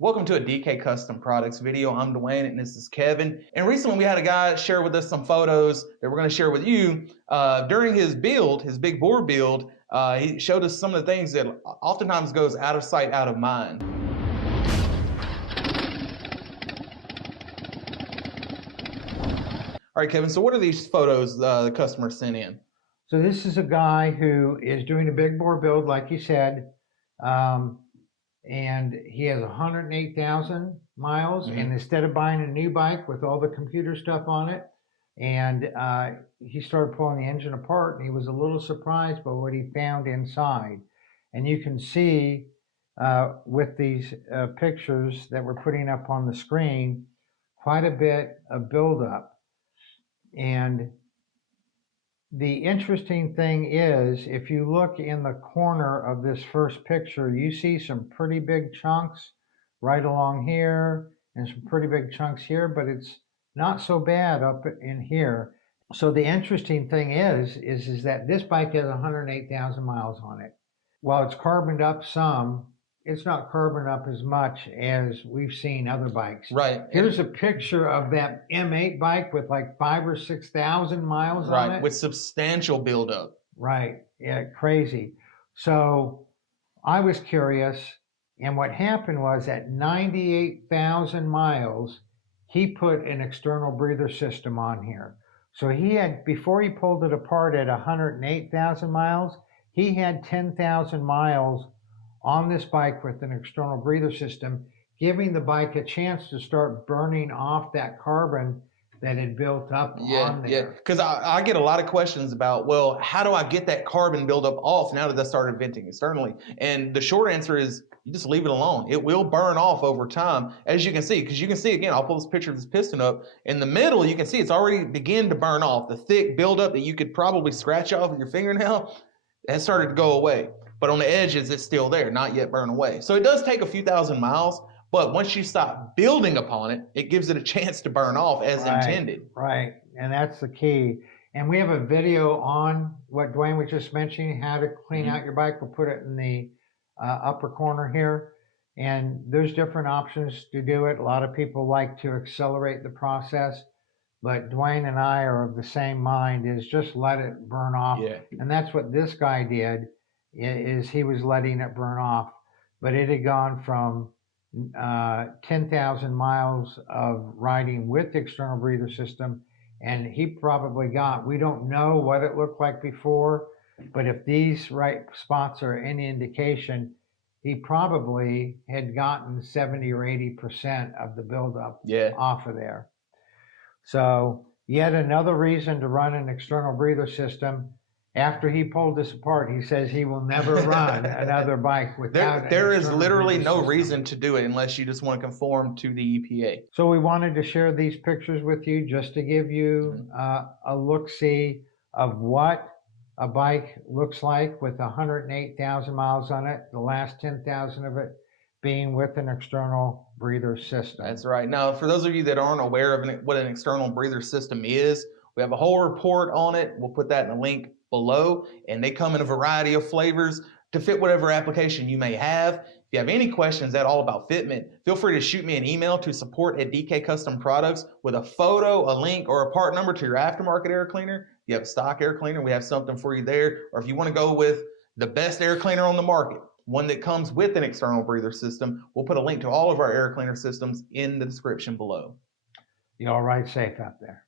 Welcome to a DK Custom Products video. I'm Dwayne and this is Kevin. And recently we had a guy share with us some photos that we're going to share with you. During his build, his big bore build, he showed us some of the things that oftentimes goes out of sight, out of mind. All right, Kevin, so what are these photos the customer sent in? So this is a guy who is doing a big bore build, like you said. And he has 108,000 miles. And instead of buying a new bike with all the computer stuff on it, and he started pulling the engine apart, and he was a little surprised by what he found inside. And you can see with these pictures that we're putting up on the screen, quite a bit of buildup. And the interesting thing is, if you look in the corner of this first picture, you see some pretty big chunks right along here and some pretty big chunks here, but it's not so bad up in here. So the interesting thing is that this bike has 108,000 miles on it. While it's carboned up some, it's not carboned up as much as we've seen other bikes. Right. Here's a picture of that M8 bike with like 5,000 or 6,000 miles on it. With substantial buildup. Right. Yeah, crazy. So I was curious, and what happened was at 98,000 miles, he put an external breather system on here. So he had, before he pulled it apart at 108,000 miles, he had 10,000 miles on this bike with an external breather system, giving the bike a chance to start burning off that carbon that had built up on there. Yeah, because I get a lot of questions about, well, how do I get that carbon buildup off now that I started venting externally? And the short answer is you just leave it alone. It will burn off over time, as you can see, because you can see, again, I'll pull this picture of this piston up. In the middle, you can see it's already beginning to burn off. The thick buildup that you could probably scratch off with your fingernail has started to go away. But on the edges, it's still there, not yet burned away. So it does take a few thousand miles, but once you stop building upon it, it gives it a chance to burn off as intended. Right, and that's the key. And we have a video on what Dwayne was just mentioning, how to clean out your bike. We'll put it in the upper corner here. And there's different options to do it. A lot of people like to accelerate the process, but Dwayne and I are of the same mind, is just let it burn off. Yeah. And that's what this guy did, is he was letting it burn off. But it had gone from 10,000 miles of riding with the external breather system, and he probably got, we don't know what it looked like before, but if these right spots are any indication, he probably had gotten 70 or 80% of the buildup off of there. So yet another reason to run an external breather system. After he pulled this apart, he says he will never run another bike without There is literally no reason to do it unless you just want to conform to the EPA. So we wanted to share these pictures with you just to give you a look-see of what a bike looks like with 108,000 miles on it, the last 10,000 of it being with an external breather system. That's right. Now, for those of you that aren't aware of what an external breather system is, we have a whole report on it. We'll put that in the link below, and they come in a variety of flavors to fit whatever application you may have. If you have any questions at all about fitment, feel free to shoot me an email to support@DK Custom Products with a photo, a link, or a part number to your aftermarket air cleaner. If you have a stock air cleaner, we have something for you there. Or if you want to go with the best air cleaner on the market, one that comes with an external breather system, we'll put a link to all of our air cleaner systems in the description below. You all ride safe out there.